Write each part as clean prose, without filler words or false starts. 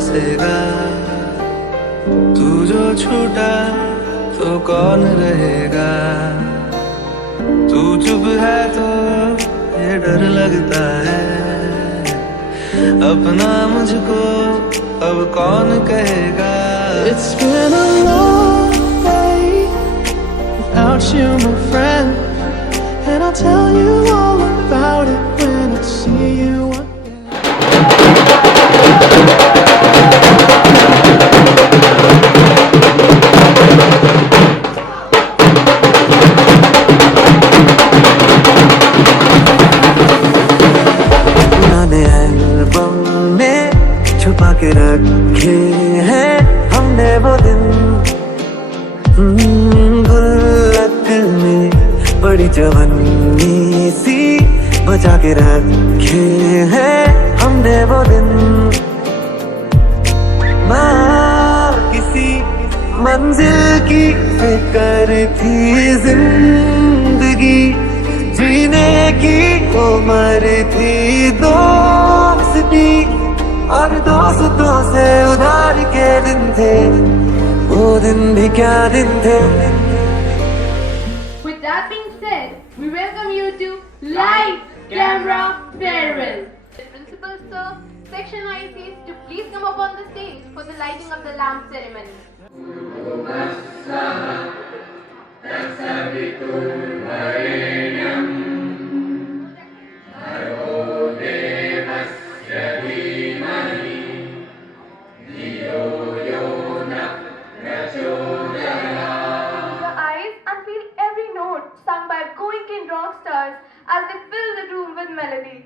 बसेगा। तू जो छूटा तो कौन रहेगा। तू चुप है तो ये डर लगता है, अपना मुझको अब कौन कहेगा। It's been a long day without you, my friend, and I'll tell you all about it when I see you again. पुराने एल्बम में छुपा के रखे हैं हमने वो दिन, गुल्लक में बड़ी जवानी सी बचा के रखे हैं हमने वो दिन। माँ किसी मंजिल की फिक्र थी जिंदगी, जीने की उम्र थी दोस्ती, और दोस्तों से उधार के दिन थे वो दिन भी क्या दिन थे। With that being said, we welcome you to Live Camera Farewell. Principal Sir, Section ICs to please come up on the stage for the lighting of the lamp ceremony. Sung by Goenkin rock stars as they fill the room with melody.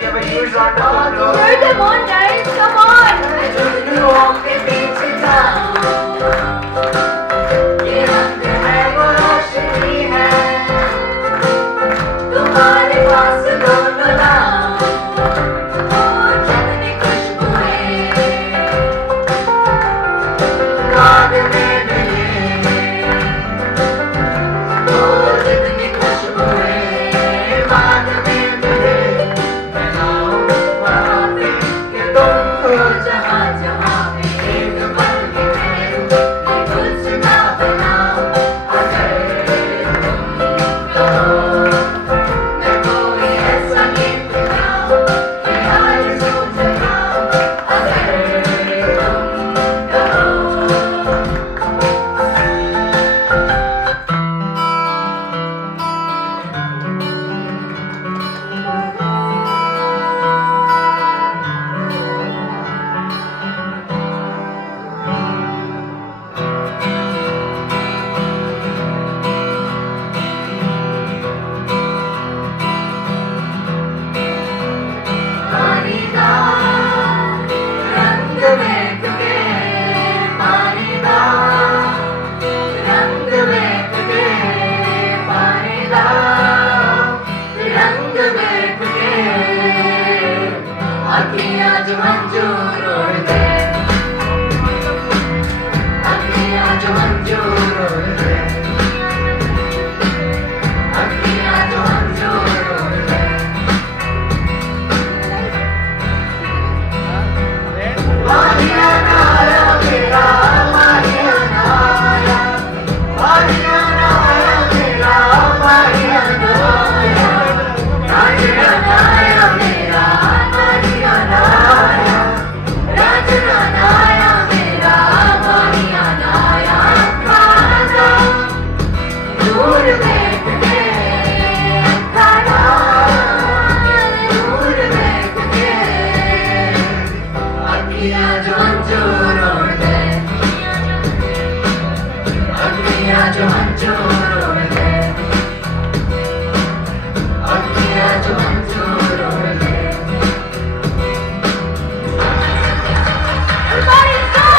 Yeah, but you don't know. Cheer them on, guys. Come on. ये रंग है वो रोशनी है, तुम्हारे पास दोनों नाम और जितनी खुशबुएं रात में मिले, और जितनी खुशबुएं बाद में मिले, मैं आऊं वहाँ पे कि तुम हो जहाँ जहाँ पे एक पल में ठहरूं, ये गुलसिता बनाऊं। अगर तुम कहो मैं कोई ऐसा गीत गाऊं कि आरज़ू जगाऊं, अगर तुम कहो। पानी दा रंग महक के, पानी दा रंग महक के, पानी दा रंग महक के, अखियाँ जो मंजूर उड़ दे, अखियाँ जो मंजूर उड़ दे, अखियाँ जो मंजूर उड़ दे। माहियाना आया मेरा, माहियाना आया, माहियाना आया मेरा, माहियाना आया, राजराना आया मेरा, माहियाना आया, राजराना आया मेरा, माहियाना आया। खाना दूर बैठ के, खाना दूर बैठ के, अखियाँ जो मंजूर उड़ दे, अखियाँ जो मंजूर उड़ दे, अखियाँ जो मंजूर उड़ दे। Everybody stop.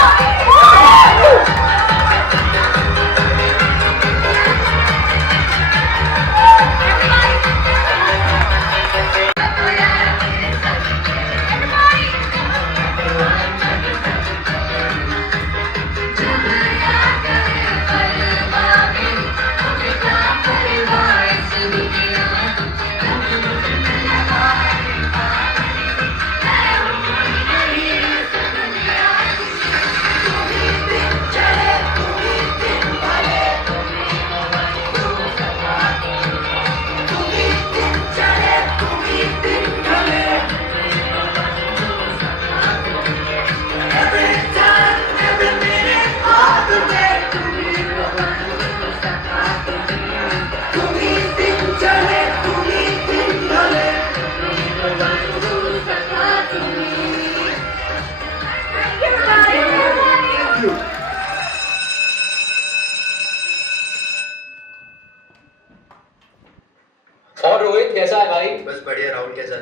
और रोहित कैसा है भाई? बस बढ़िया। राहुल कैसा है?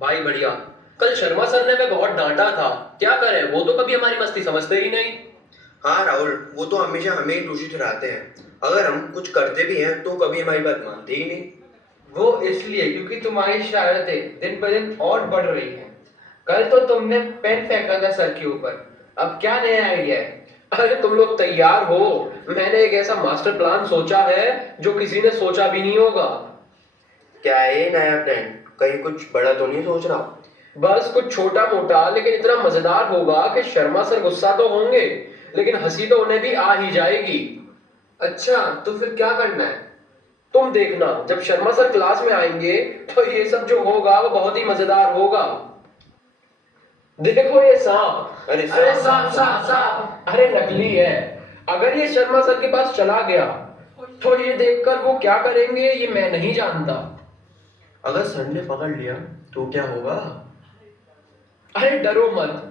भाई बढ़िया। कल शर्मा सर ने हमें बहुत डांटा था, क्या करें, वो तो कभी हमारी मस्ती समझते ही नहीं। हाँ राहुल, वो तो हमेशा हमें ही दूषित रहते हैं। अगर हम कुछ करते भी हैं तो कभी हमारी बात मानते ही नहीं। वो इसलिए क्योंकि तुम्हारी शरारतें दिन ब दिन और बढ़ रही हैं। कल तो तुमने पेन फेंका था सर के ऊपर, अब क्या नया आइडिया है? अरे तुम लोग तैयार हो, मैंने एक ऐसा मास्टर प्लान सोचा है जो किसी ने सोचा भी नहीं होगा। क्या है ये नया प्लान? कहीं कुछ बड़ा तो नहीं सोच रहा? बस कुछ छोटा मोटा लेकिन इतना मजेदार होगा कि शर्मा सर गुस्सा तो होंगे लेकिन हंसी तो उन्हें भी आ ही जाएगी। अच्छा, तो फिर क्या करना है? तुम देखना, जब शर्मा सर क्लास में आएंगे तो ये सब जो होगा वो बहुत ही मजेदार होगा। देखो ये सांप। अरे सांप सांप सांप। अरे नकली है। अगर ये शर्मा सर के पास चला गया तो ये देखकर वो क्या करेंगे ये मैं नहीं जानता। अगर सर ने पकड़ लिया तो क्या होगा? अरे डरो मत,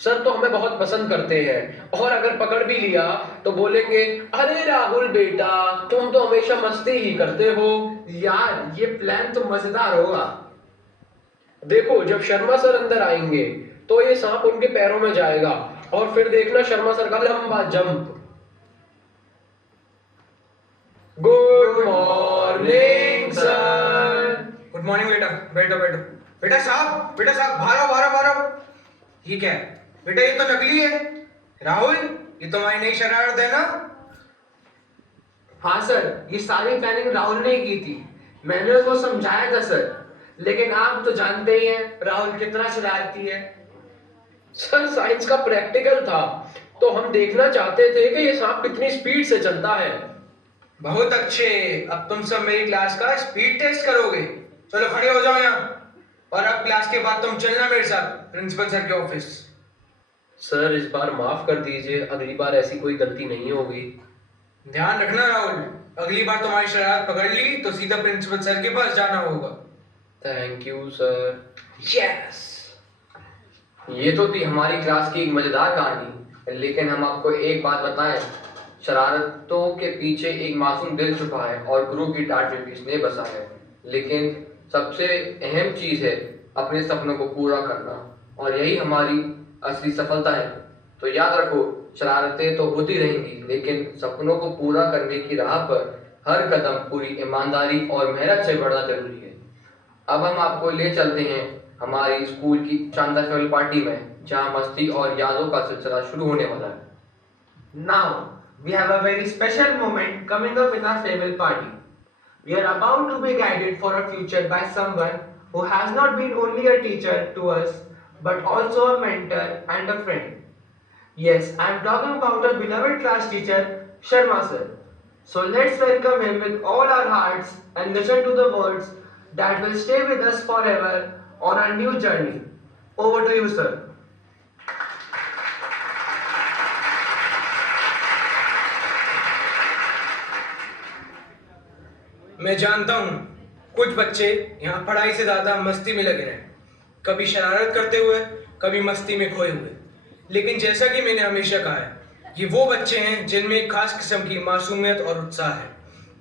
सर तो हमें बहुत पसंद करते हैं और अगर पकड़ भी लिया तो बोलेंगे अरे राहुल बेटा तुम तो हमेशा मस्ती ही करते हो। यार ये प्लान तो मजेदार होगा। देखो, जब शर्मा सर अंदर आएंगे तो ये सांप उनके पैरों में जाएगा और फिर देखना शर्मा सर का लंबा jump. Good morning sir. Good morning बेटा, बैठो बैठो। बेटा साहब बाहर आओ, बाहर आओ। ये क्या है बेटा? ये तो नकली है। राहुल, ये तुम्हारी नई शरारत है ना? हाँ सर, ये सारी प्लानिंग राहुल ने की थी। मैंने उसको समझाया था सर, लेकिन आप तो जानते ही हैं राहुल कितना शरारती है। सर, साइंस का प्रैक्टिकल था तो हम देखना चाहते थे कि ये सांप कितनी स्पीड से चलता है। बहुत अच्छे, अब तुम सब मेरी क्लास का स्पीड टेस्ट करोगे। चलो खड़े हो जाओ यहाँ, और अब क्लास के बाद तुम चलना मेरे साथ प्रिंसिपल सर के ऑफिस। सर, इस बार माफ कर दीजिए, अगली बार ऐसी कोई गलती नहीं होगी। ध्यान रखना राहुल, अगली बार तुम्हारी शरारत पकड़ ली तो सीधा प्रिंसिपल सर के पास जाना होगा। Thank you sir. यस। ये तो थी हमारी क्लास की एक मजेदार कहानी, लेकिन हम आपको एक बात बताएं, शरारतों के पीछे एक मासूम दिल छुपा है और गुरु की डांट में भी स्नेह बसा है। लेकिन सबसे अहम चीज है अपने सपनों को पूरा करना, और यही हमारी असली सफलता है। तो याद रखो, शरारतें तो होती रहेंगी, लेकिन सपनों को पूरा करने की राह पर हर कदम पूरी ईमानदारी और मेहनत से बढ़ना जरूरी है। अब हम आपको ले चलते हैं हमारी स्कूल की शानदार फेयरवेल पार्टी में, जहां मस्ती और यादों का सिलसिला शुरू होने वाला है। Now, we have a very special moment coming up in our farewell party. We are about to be guided for our future by someone who has not been only a teacher to us, but also a mentor and a friend. Yes, I am talking about our beloved class teacher, Sharma sir. So let's welcome him with all our hearts and listen to the words that will stay with us forever on our new journey. Over to you, sir. मैं जानता हूँ कुछ बच्चे यहाँ पढ़ाई से ज्यादा मस्ती में लगे रहे, कभी शरारत करते हुए, कभी मस्ती में खोए हुए। लेकिन जैसा कि मैंने हमेशा कहा है, ये वो बच्चे हैं जिनमें एक खास किस्म की मासूमियत और उत्साह है।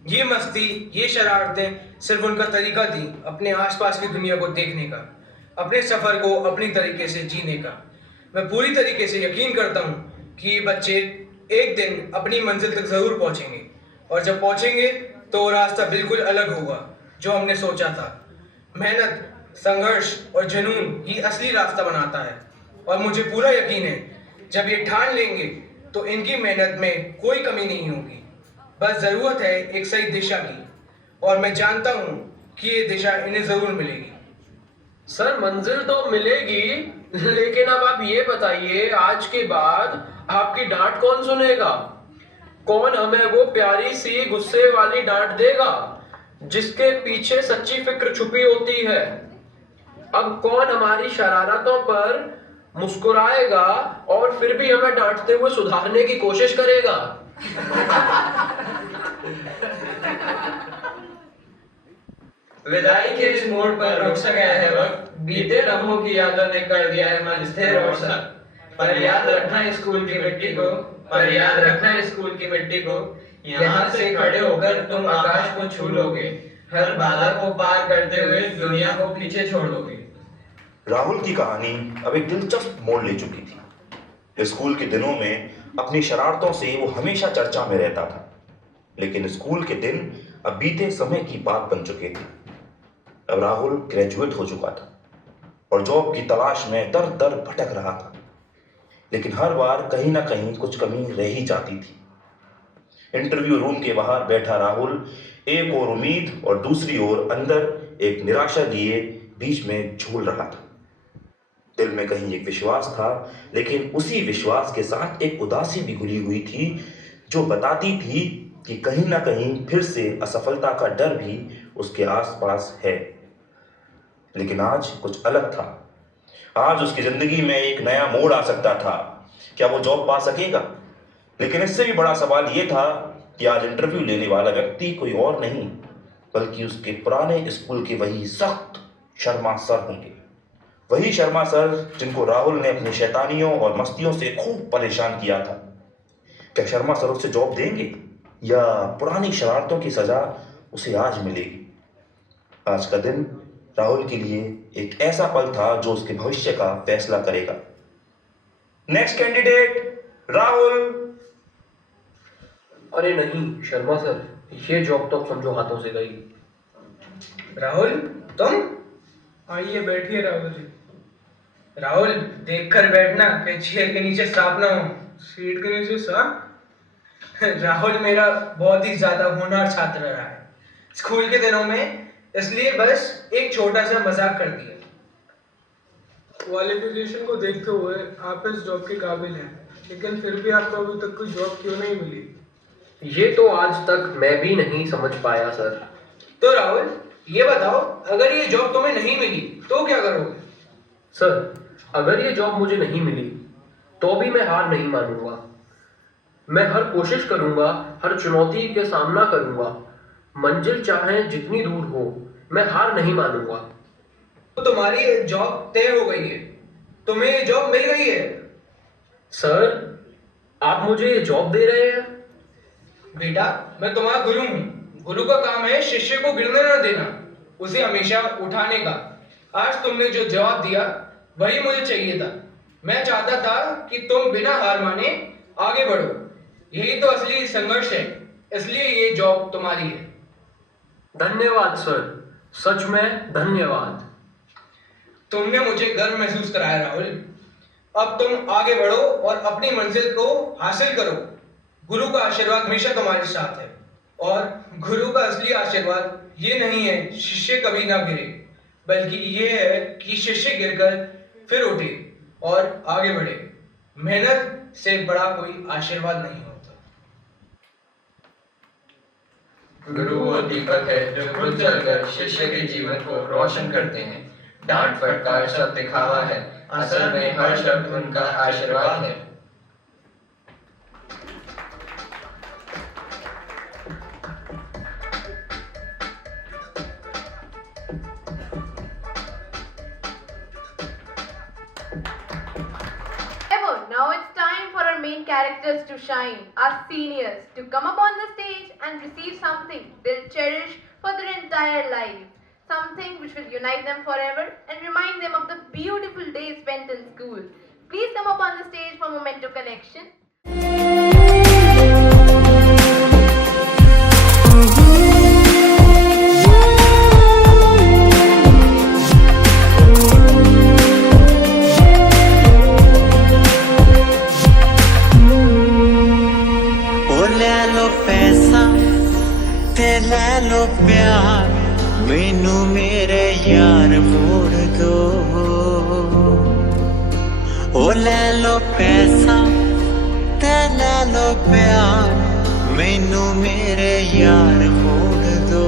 ये मस्ती, ये शरारतें सिर्फ उनका तरीका थी अपने आसपास की दुनिया को देखने का, अपने सफर को अपनी तरीके से जीने का। मैं पूरी तरीके से यकीन करता हूँ कि ये बच्चे एक दिन अपनी मंजिल तक जरूर पहुँचेंगे, और जब पहुँचेंगे तो रास्ता बिल्कुल अलग होगा जो हमने सोचा था। मेहनत, संघर्ष और जुनून ही असली रास्ता बनाता है, और मुझे पूरा यकीन है जब ये ठान लेंगे तो इनकी मेहनत में कोई कमी नहीं होगी। बस जरूरत है एक सही दिशा की, और मैं जानता हूँ कि ये दिशा इन्हें जरूर मिलेगी। सर, मंजिल तो मिलेगी, लेकिन अब आप ये बताइए, आज के बाद आपकी डांट कौन सुनेगा? कौन हमें वो प्यारी सी गुस्से वाली डांट देगा जिसके पीछे सच्ची फिक्र छुपी होती है? अब कौन हमारी शरारतों पर मुस्कुराएगा और फिर भी हमें डांटते हुए सुधारने की कोशिश करेगा? विदाई के इस मोड़ पर रुक सा गया है वक्त, बीते लम्हों की यादों ने कर दिया है मन स्थिर और सख्त। पर याद रखना स्कूल की मिट्टी को, पर याद रखना स्कूल की मिट्टी को। यहाँ से खड़े होकर तुम आकाश को छू लोगे, हर बाधा को पार करते हुए दुनिया को पीछे छोड़ दोगे। राहुल की कहानी अब एक दिलचस्प मोड़ ले चुकी थी। स्कूल के दिनों में अपनी शरारतों से वो हमेशा चर्चा में रहता था, लेकिन स्कूल के दिन अब बीते समय की बात बन चुके थे। अब राहुल ग्रेजुएट हो चुका था और जॉब की तलाश में दर दर भटक रहा था, लेकिन हर बार कहीं ना कहीं कुछ कमी रह ही जाती थी। इंटरव्यू रूम के बाहर बैठा राहुल एक ओर उम्मीद और दूसरी ओर अंदर एक निराशा लिए बीच में झूल रहा था। दिल में कहीं एक विश्वास था, लेकिन उसी विश्वास के साथ एक उदासी भी घुली हुई थी जो बताती थी कि कहीं ना कहीं फिर से असफलता का डर भी उसके आसपास है। लेकिन आज कुछ अलग था। आज उसकी जिंदगी में एक नया मोड़ आ सकता था। क्या वो जॉब पा सकेगा? लेकिन इससे भी बड़ा सवाल यह था कि आज इंटरव्यू लेने वाला व्यक्ति कोई और नहीं बल्कि उसके पुराने स्कूल के वही सख्त शर्मा सर होंगे। वही शर्मा सर जिनको राहुल ने अपनी शैतानियों और मस्तियों से खूब परेशान किया था। क्या शर्मा सर उसे जॉब देंगे या पुरानी शरारतों की सजा उसे आज मिलेगी? आज का दिन राहुल के लिए एक ऐसा पल था जो उसके भविष्य का फैसला करेगा। Next candidate Rahul. अरे नहीं शर्मा सर, ये जॉब तो समझो हाथों से गई। राहुल तुम आइए बैठिए राहुल जी। राहुल देखकर बैठना कहीं चेयर के नीचे सांप ना हो। सीट के नीचे सांप? राहुल मेरा बहुत ही ज्यादा होनहार छात्र रहा है स्कूल के दिनों में, इसलिए बस एक छोटा सा मजाक कर दिया। क्वालिफिकेशन को देखते हुए आप इस जॉब के काबिल हैं, लेकिन फिर भी आपको अभी तक कोई जॉब क्यों नहीं मिली? ये तो आज तक मैं भी नहीं समझ पाया सर। तो राहुल ये बताओ, अगर ये जॉब तुम्हें नहीं मिली तो क्या करोगे? सर अगर ये जॉब मुझे नहीं मिली तो भी मैं हार नहीं मानूंगा। मैं हर कोशिश करूंगा, हर चुनौती के सामना करूंगा। मंजिल चाहे जितनी दूर हो, मैं हार नहीं मानूंगा। तो तुम्हारी जॉब तय हो गई है, तुम्हें ये जॉब मिल गई है। सर आप मुझे ये जॉब दे रहे हैं? बेटा मैं तुम्हारा गुरु हूँ। गुरु का काम है शिष्य को गिरने न देना, उसे हमेशा उठाने का। आज तुमने जो जवाब दिया वही मुझे चाहिए था। मैं चाहता था कि तुम बिना हार माने आगे बढ़ो। यही तो असली संघर्ष है, इसलिए ये जॉब तुम्हारी है। धन्यवाद सर, सच में धन्यवाद। तुमने मुझे गर्व महसूस कराया राहुल। अब तुम आगे बढ़ो और अपनी मंजिल को हासिल करो। गुरु का आशीर्वाद हमेशा तुम्हारे साथ है, और गुरु का असली आशीर्वाद ये नहीं है शिष्य कभी ना गिरे, बल्कि ये है कि शिष्य गिरकर फिर उठे और आगे बढ़े। मेहनत से बड़ा कोई आशीर्वाद नहीं होता। गुरु वो दीपक है जो खुद जलकर शिष्य के जीवन को रोशन करते हैं। डांट फटकार सब दिखावा है, असल में हर शब्द उनका आशीर्वाद है। Now it's time for our main characters to shine, our seniors, to come up on the stage and receive something they'll cherish for their entire life. Something which will unite them forever and remind them of the beautiful days spent in school. Please come up on the stage for Memento Connection. ले लो प्यार, मैनू मेरे यार मोड़ दो। ओ ले लो पैसा ते ले लो प्यार, मैनू मेरे यार मोड़ दो।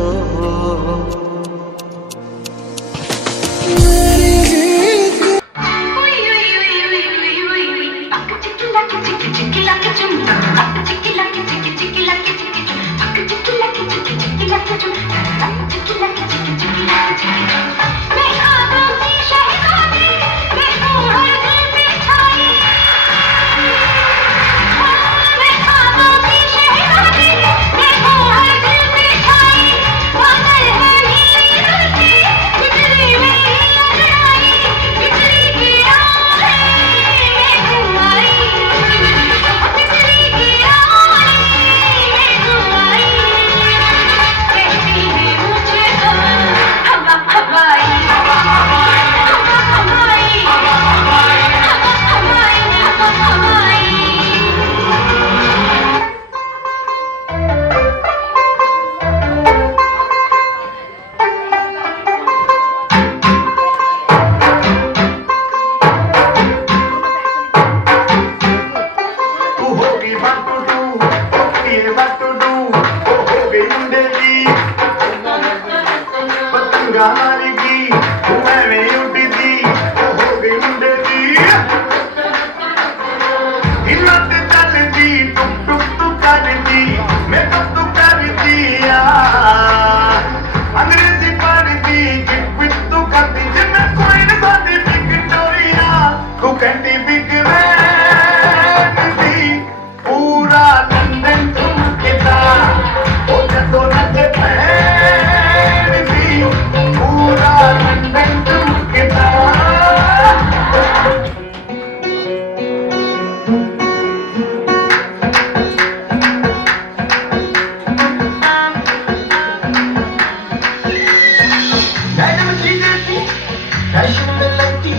फैशन में लड़की,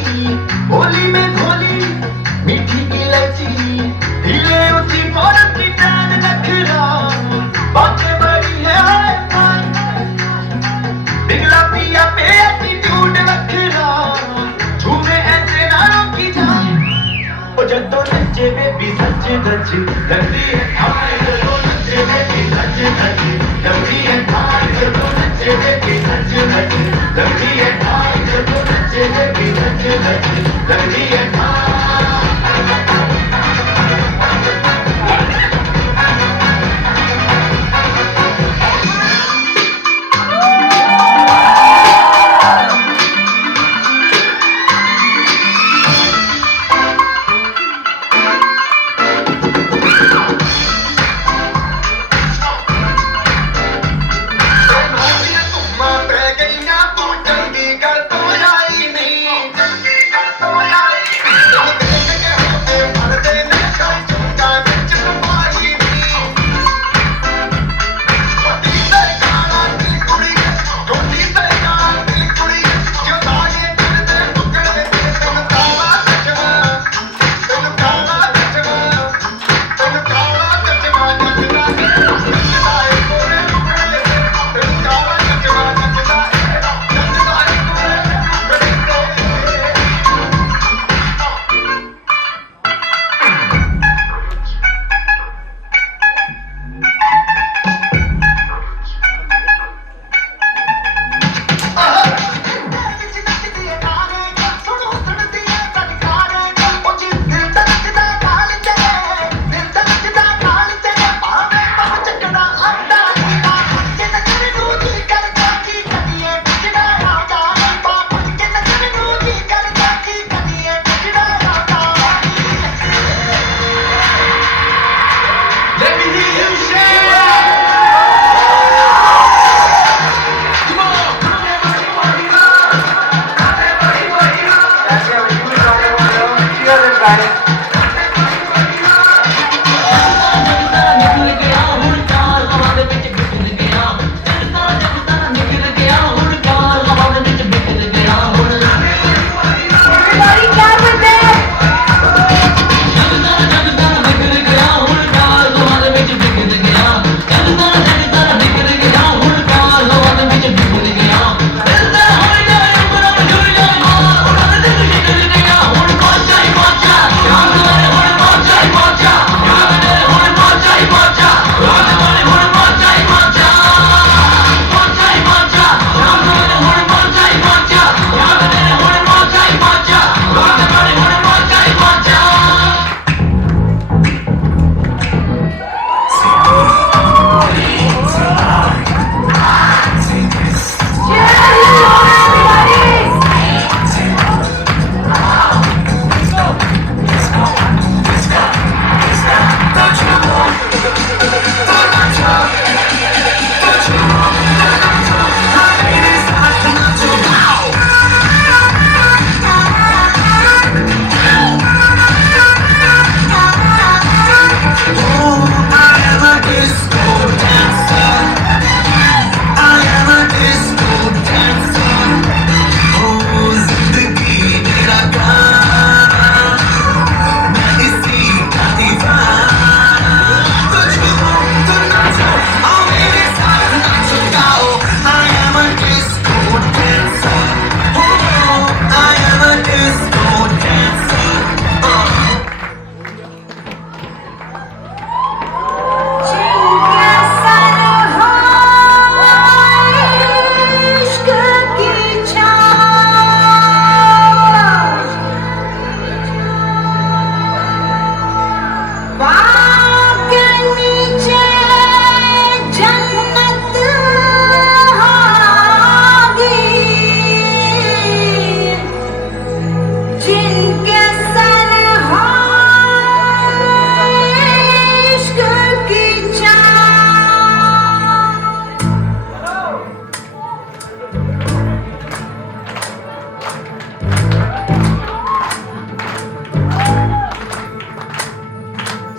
होली में घोली, मीठी इलायची, हिले ऊंची बॉर्डर की टांग नखरा, बातें बड़ी है पिघला पिया पे एटीट्यूड नखरा, झूमे ऐसे नारों की जान, ओ जद्दो नचे बेबी सच धज, लगती है थाई जद्दो नचे बेबी सच धज, लगती है थाई जद्दो नचे बेबी सच धज, लगती है थाई जद्दो नचे बेबी सच धज, लगती है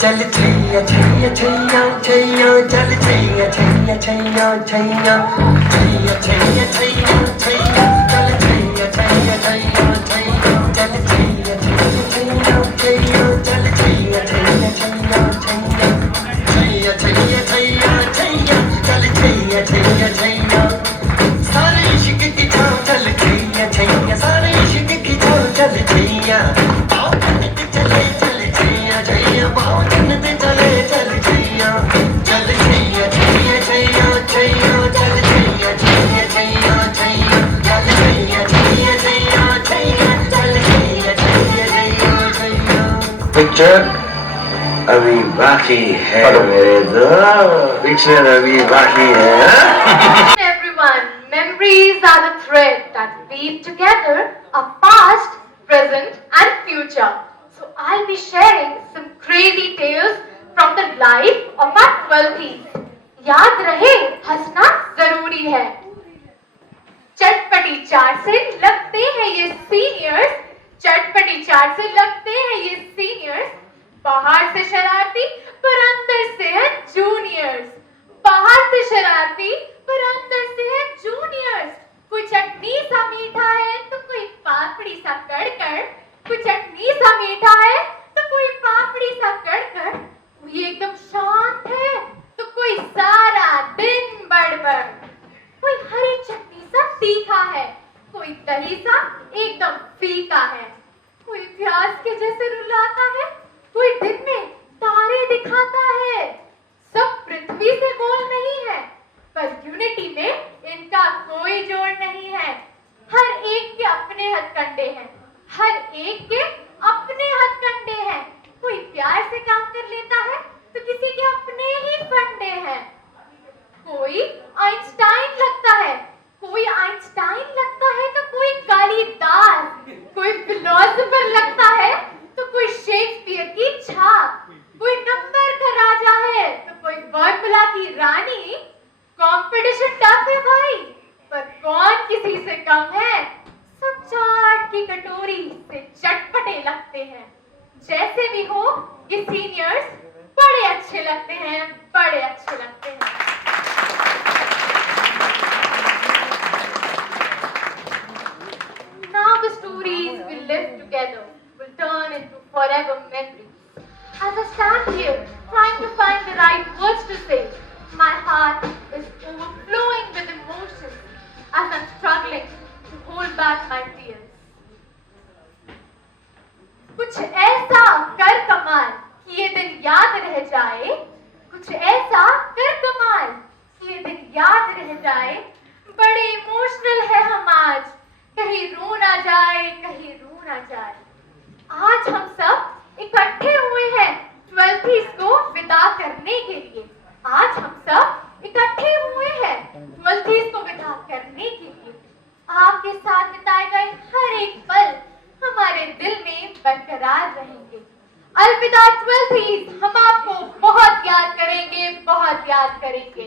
चल छैया छैया छैया छैया चल छैया छैया छैया छैया छैया छैया छैया छैया चल छैया छैया छैया पिक्चर अभी बाकी है मेरे दोस्त, पिक्चर अभी बाकी है। Everyone, memories are the thread that weave together our past, present, and future. So I'll be sharing some crazy tales from the life of our 12th. याद रहे, हंसना जरूरी है। चटपटी चाट से लगते हैं ये सीनियर्स, चटपटी चाट से लगते हैं ये सीनियर्स, बाहर से शरारती पर अंदर से है जूनियर्स, बाहर से शरारती पर अंदर से है जूनियर्स। कोई चटनी सा मीठा है तो कोई पापड़ी सा कड़कड़, कोई चटनी सा मीठा है तो कोई पापड़ी सा कड़कड़, कोई एकदम शांत है तो कोई सारा दिन बड़बड़, कोई हरी चटनी सा तीखा है, कोई दही सा एकदम फीका है, कोई प्याज के जैसे रुलाता है, कोई दिन में तारे दिखाता है। सब पृथ्वी से गोल नहीं है, पर यूनिटी में इनका कोई जोड़ नहीं है। हर एक के अपने हथकंडे हैं, हर एक के अपने हथकंडे हैं। कोई प्यार से काम कर लेता है तो किसी के अपने ही फंडे हैं। कोई आइंस्टाइन लगता है, कोई आइंस्टाइन लगता है तो कोई कालिदास, कोई फिलोसोफर लगता है तो कोई शेक्सपियर की छाप, कोई नंबर का राजा है तो कोई फॉर्मूला की रानी। कंपटीशन टफ है भाई, पर कौन किसी से कम है। सब चाट की कटोरी से चटपटे लगते हैं। जैसे भी हो ये सीनियर्स बड़े अच्छे लगते हैं, बड़े अच्छे लगते हैं। Now the stories we live together will turn into forever memories. As I stand here trying to find the right words to say, my heart is overflowing with emotions as I'm struggling to hold back my tears. कुछ ऐसा कर कमाल कि ये दिन याद रह जाए, कुछ ऐसा कर कमाल कि ये दिन याद रह जाए। बड़े इमोशनल है हम आज, कहीं रो ना जाए, कहीं रो ना जाए। आज हम सब इकट्ठे हुए हैं 12th को विदा करने के लिए। आज हम सब इकट्ठे हुए हैं 12th को विदा करने के लिए। आपके साथ बिताए गए हर एक पल हमारे दिल में बरकरार रहेंगे। अलविदा 12th, हम आपको बहुत याद करेंगे, बहुत याद करेंगे।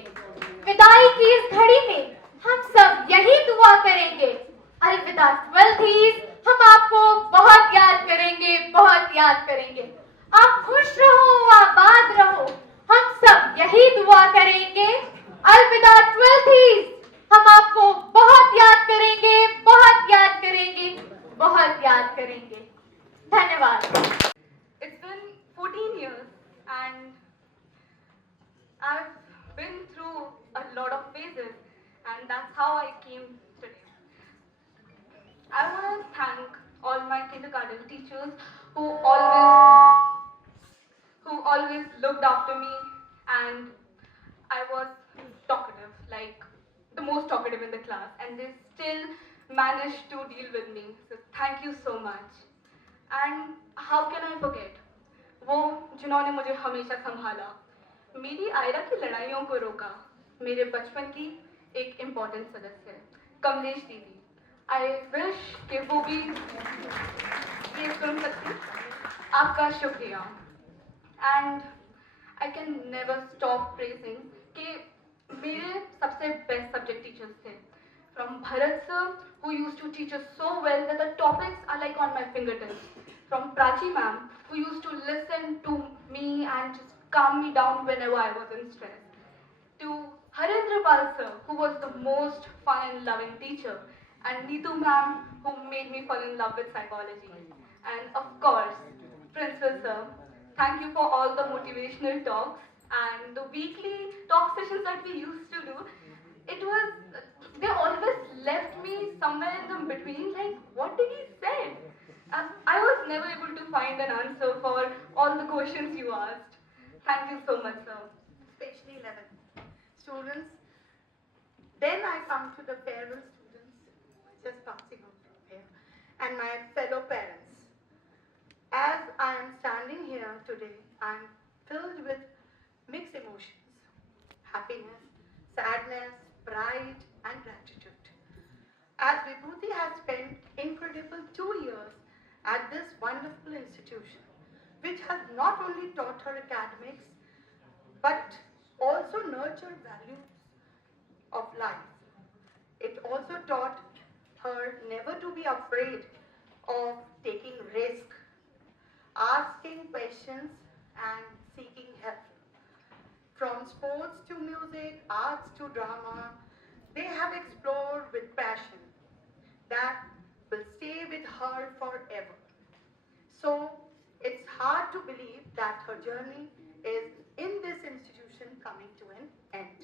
विदाई की इस घड़ी में हम सब यही दुआ करेंगे। अलविदा 12th, हम आपको बहुत याद करेंगे, बहुत याद करेंगे। आप खुश रहो, आबाद रहो, हम सब यही दुआ करेंगे। अलविदा 12th, हम आपको बहुत याद करेंगे, बहुत याद करेंगे, बहुत याद करेंगे। धन्यवाद। It's been 14 years and I've been through a lot of phases and that's how I came today. I want to thank all my kindergarten teachers who always looked after me, and I was talkative, like the most talkative in the class, and they still managed to deal with me. So thank you so much. And how can I forget वो जिन्होंने मुझे हमेशा संभाला, मेरी आयरा की लड़ाइयों को रोका, मेरे बचपन की एक इम्पोर्टेंट सदस्य कमलेश दीदी। आई विश कि वो भी ये सुन सकती। आपका शुक्रिया। And I can never stop praising कि मेरे सबसे बेस्ट सब्जेक्ट टीचर्स थे। From Bharat sir, who used to teach us so well that the topics are like on my fingertips. From Prachi ma'am, who used to listen to me and just calm me down whenever I was in stress. To Harendra Pal sir, who was the most fun and loving teacher. And Neetu ma'am, who made me fall in love with psychology. And of course, Principal sir, thank you for all the motivational talks and the weekly talk sessions that we used to do. They always left me somewhere in the between, like, what did he say? I was never able to find an answer for all the questions you asked. Thank you so much, sir. Especially 11 students. Then I come to the farewell students, just passing out from here, and my fellow parents. As I am standing today, I'm filled with mixed emotions: happiness, sadness, pride, and gratitude. As Vibhuti has spent incredible 2 years at this wonderful institution, which has not only taught her academics, but also nurtured values of life. It also taught her never to be afraid of taking risk, asking questions, and seeking help. From sports to music, arts to drama, they have explored with passion that will stay with her forever. So it's hard to believe that her journey is in this institution coming to an end.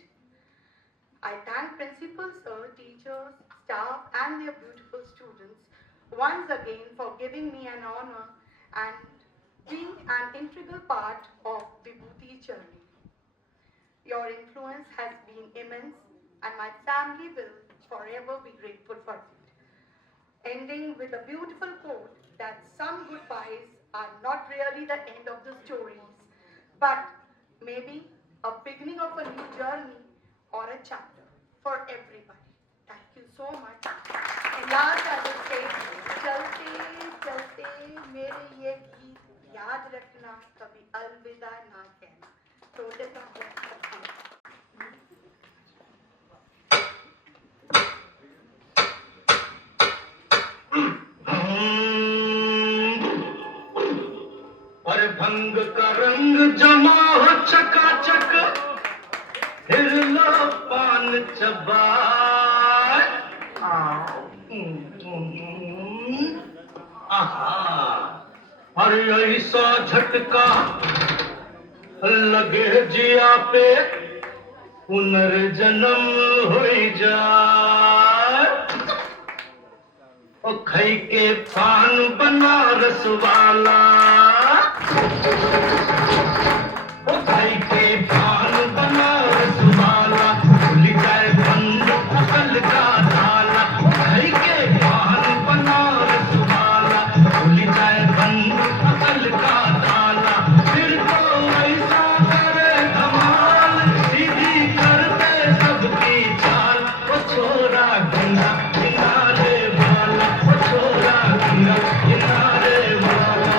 I thank principals, sir, teachers, staff, and their beautiful students once again for giving me an honor and being an integral part of Vibhuti's journey. Your influence has been immense, and my family will forever be grateful for it. Ending with a beautiful quote that some goodbyes are not really the end of the stories, but maybe a beginning of a new journey or a chapter for everybody. Thank you so much. And last I will say, चलते चलते मेरे ये गीत याद रखना, कभी अलविदा ना कहना. So this is और भंग का रंग जमा हो चकाचक, फिर लो पान चबाए. और ऐसा झटका लगे जिया पे, पुनर्जन्म हो जाए. ओ खई के पान बनारस वाला, ओ खई के पान बनारस वाला, खुल जाए बंद अकल का ताला. ओ खई के पान बनारस वाला, खुल जाए बंद अकल का ताला. फिर तो ऐसा करे धमाल, सीधी कर दे सबकी चाल. ओ छोरा गंगा किनारे वाला, ओ छोरा गंगा किनारे वाला.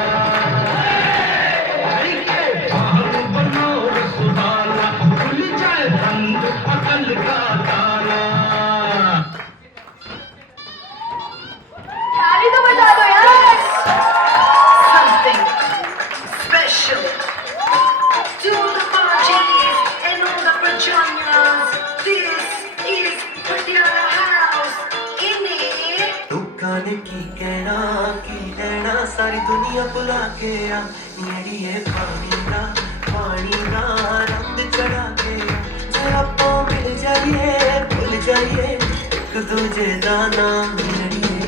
खई के पान बनारस वाला, खुल जाए बंद अकल का ताला. ताली तो बजा दो यार. Something special to the parties and all the pajamas. This is Patiala House in it. लोਕਾਂ ਨੇ ਕੀ ਕਹਿਣਾ ਸਾਰੀ ਦੁਨੀਆ ਭੁਲਾ ਕੇ ਆ ਨੀੜੀਏ ਪਾਣੀ ਦਾ ਰੰਗ ਚੜਾ ਕੇ ਜੇ ਆਪਾਂ ਮਿਲ ਜਾਈਏ ਭੁੱਲ ਜਾਈਏ ਇੱਕ ਦੂਜੇ ਦਾ ਨਾਮ ਨੀੜੀਏ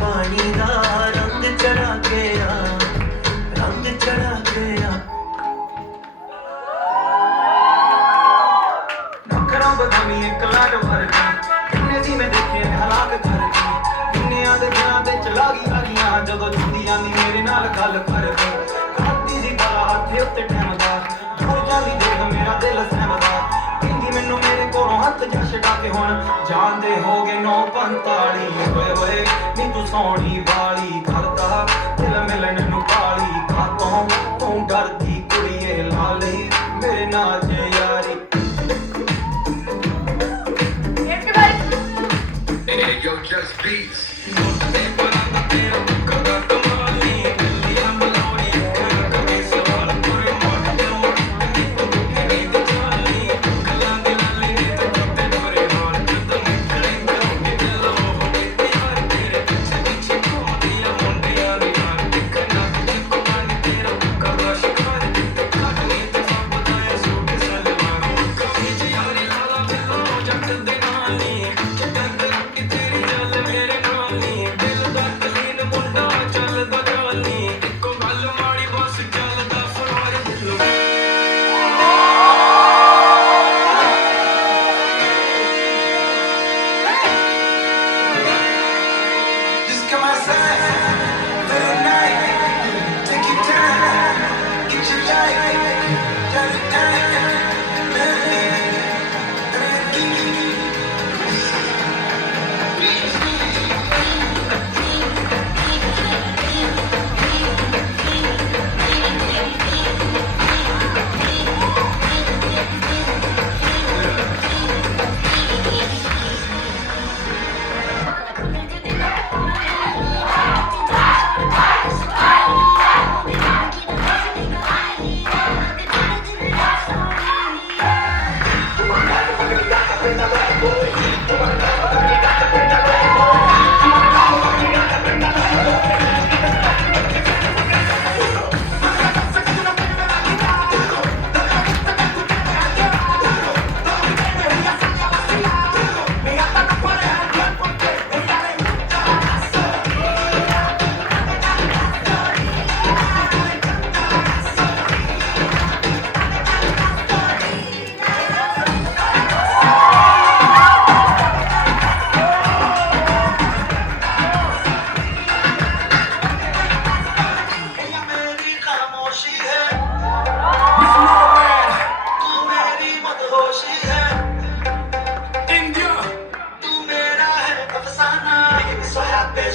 ਪਾਣੀ ਦਾ ਰੰਗ ਚੜਾ ਕੇ ਆ नखरा बदामी एक लाड भरगी, किन्ने दी मैं देखे हालात भरगी. किन्नियां दे दिलां ते चला गई आगियां, जदों जुंदी आंदी मेरे नाल गल करदी. खादी दी गला हत्थे उत्ते ठहमदा, हो जांदी देख मेरा दिल सहमदा. कहंदी मैनू मेरे कोलों हत्थ जा छड़ा के हुण जांदे हो गए 9:45. होए होए नी तू सोहणी वाली, करदा दिल मिलन नू काली. खातों तू डरदी कुड़िए लाली, मेरे नाल जे यारी. Yo, just beats. Just come outside for the night, take your time.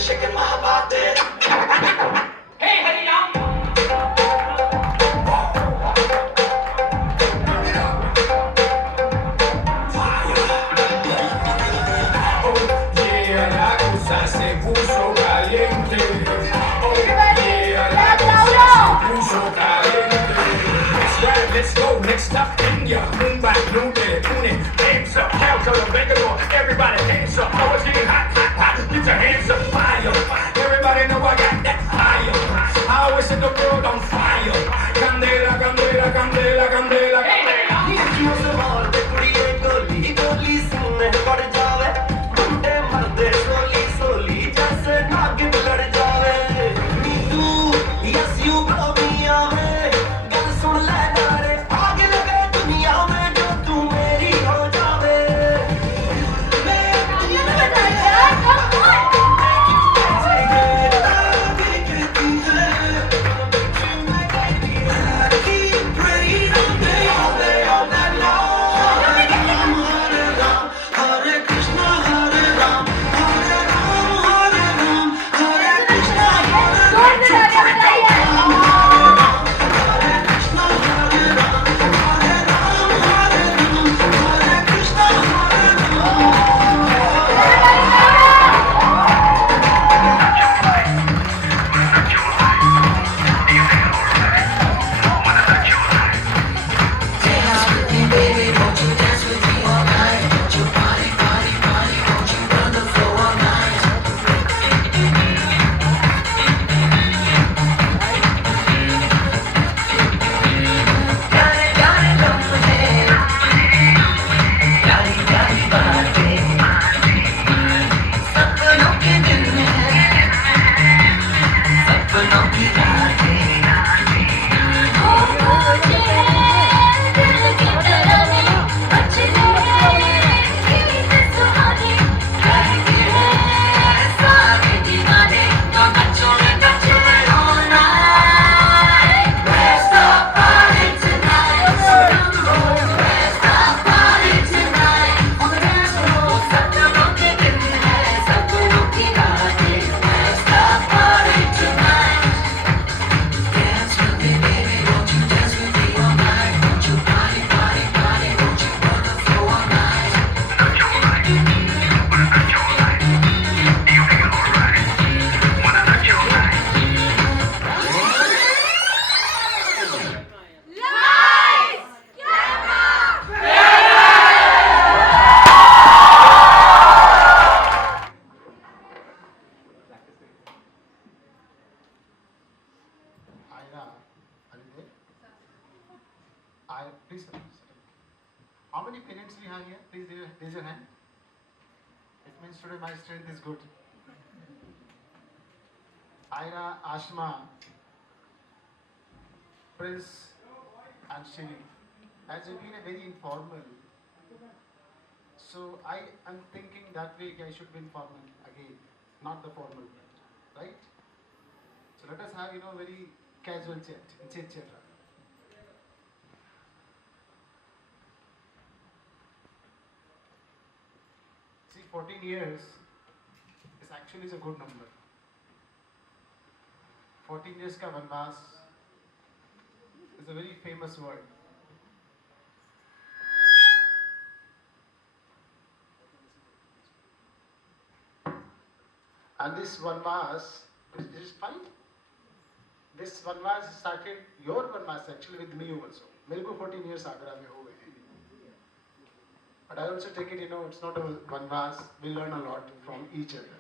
shaking my body. Hey, Hariram. Yeah, la cosa se puso caliente. Oh, yeah, la cosa se puso caliente. That's right, let's go. Next up, India, Mumbai, New Delhi, Pune. Hands up, Calcutta, Bangalore. Everybody hands up. Oh, it's getting hot, hot, hot. Get your hands up, fire. Everybody know I got that fire. I always set the world on fire. Candela, candela, candela, candela. Hey, hey. Please, how many parents do you have here? Please raise your hand. It means today my strength is good. Ira, Ashma, Prince, and Shiri. As you've been a very informal, so I am thinking that way I should be informal again, not the formal, right? So let us have very casual chat, chit-chat. See, 14 years is actually a good number. 14 years ka vanvas is a very famous word. And this vanvas is fine. This vanvas started, your vanvas actually with me also. मेरे को 14 years Agra में हो गए. But I also take it, it's not a vanvas. We learn a lot from each other.